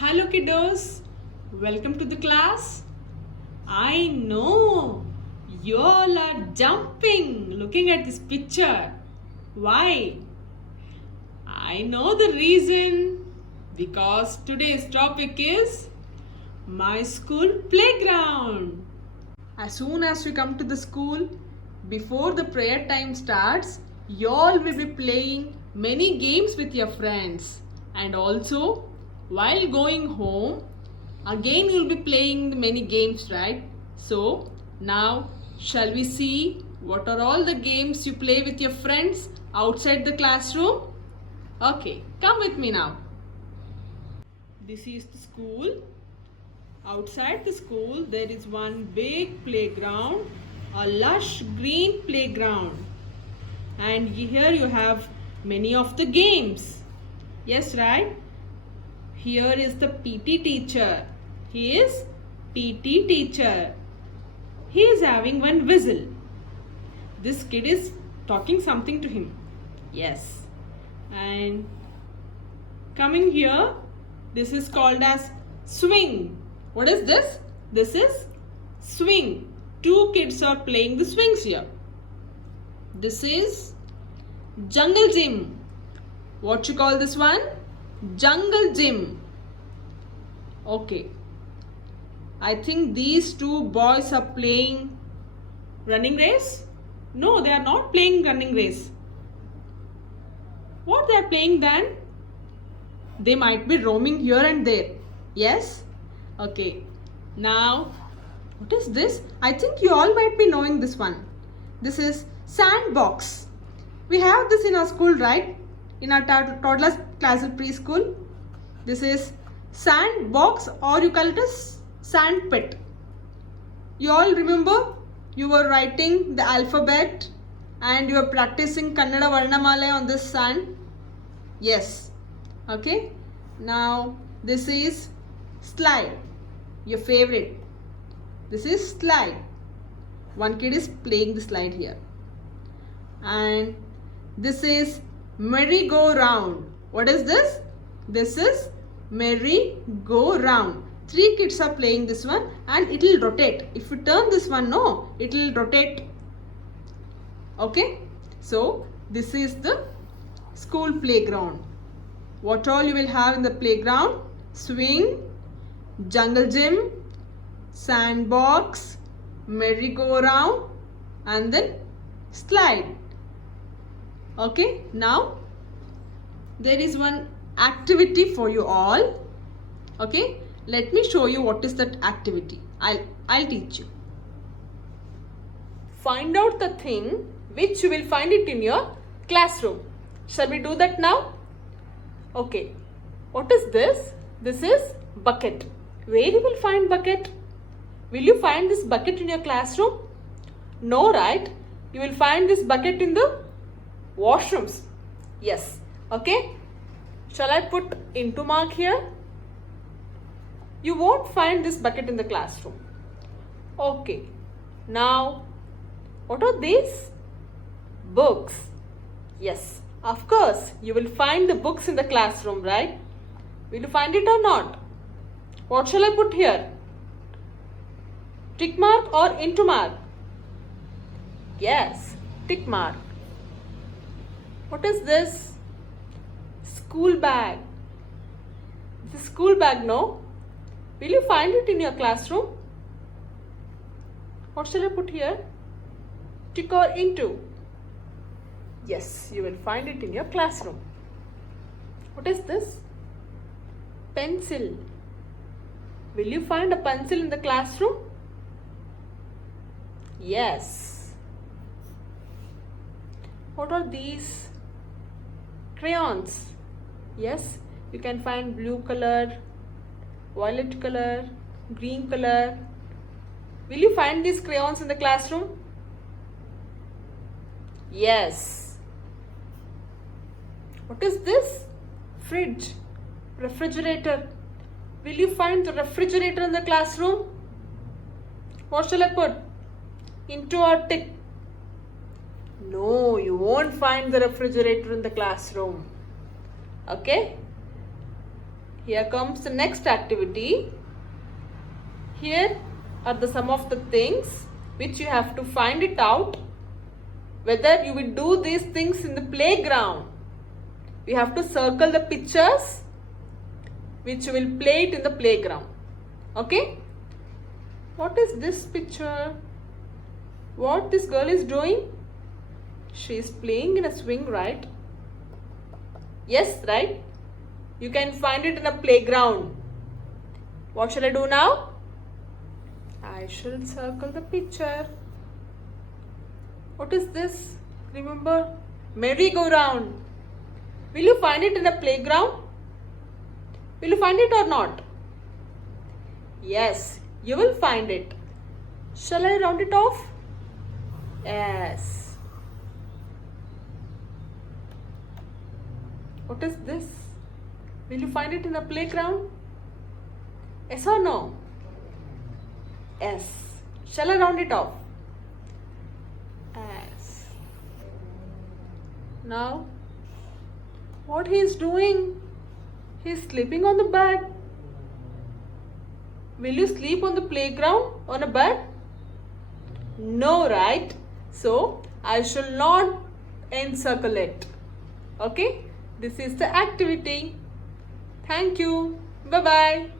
Hello kiddos, welcome to the class. I know you all are jumping looking at this picture. Why? I know the reason because today's topic is my school playground. As soon as we come to the school, before the prayer time starts, you all will be playing many games with your friends. And also, while going home, again you'll be playing many games, right? So, now shall we see what are all the games you play with your friends outside the classroom? Okay, come with me now. This is the school. Outside the school, there is one big playground, a lush green playground. And here you have many of the games. Yes, right? Here is the PT teacher. He is PT teacher. He is having one whistle. This kid is talking something to him. Yes. And coming here, this is called as swing. What is this? This is swing. Two kids are playing the swings here. This is jungle gym. What you call this one? Jungle gym. Okay. I think these two boys are playing running race. No, they are not playing running race. What they are playing then? They might be roaming here and there. Yes? Okay. Now, what is this? I think you all might be knowing this one. This is sandbox. We have this in our school, right? In our toddlers class of preschool. This is sandbox, or you call it as sand pit. You all remember? You were writing the alphabet and you were practicing Kannada Varnamala on this sand. Yes. Okay. Now, this is slide. Your favorite. This is slide. One kid is playing the slide here. And this is merry-go-round. What is this? This is merry-go-round. Three kids are playing this one and it will rotate. If you turn this one, no, it will rotate. Okay. So, this is the school playground. What all you will have in the playground? Swing, jungle gym, sandbox, merry-go-round, and then slide. Okay, now there is one activity for you all. Okay, let me show you what is that activity. I'll teach you. Find out the thing which you will find it in your classroom. Shall we do that now? Okay, what is this? This is bucket. Where you will find bucket? Will you find this bucket in your classroom? No, right? You will find this bucket in the washrooms. Yes. Okay. Shall I put into mark here? You won't find this bucket in the classroom. Okay. Now, what are these? Books. Yes. Of course, you will find the books in the classroom, right? Will you find it or not? What shall I put here? Tick mark or into mark? Yes, tick mark. What is this? School bag. It's a school bag, no? Will you find it in your classroom? What shall I put here? Tick or into? Yes, you will find it in your classroom. What is this? Pencil. Will you find a pencil in the classroom? Yes. What are these? Crayons. Yes, you can find blue color, violet color, green color. Will you find these crayons in the classroom? Yes. What is this? Fridge, refrigerator. Will you find the refrigerator in the classroom? What shall I put? Into or tick? No, you won't find the refrigerator in the classroom. Okay? Here comes the next activity. Here are the some of the things which you have to find it out whether you will do these things in the playground. We have to circle the pictures which you will play it in the playground. Okay? What is this picture? What this girl is doing? She is playing in a swing, right? Yes, right? You can find it in a playground. What shall I do now? I shall circle the picture. What is this? Remember, merry-go-round. Will you find it in a playground? Will you find it or not? Yes, you will find it. Shall I round it off? Yes. What is this? Will you find it in a playground? Yes or no? Yes. Shall I round it off? Yes. Now, what he is doing? He is sleeping on the bed. Will you sleep on the playground on a bed? No, right? So, I shall not encircle it. Okay? This is the activity. Thank you. Bye-bye.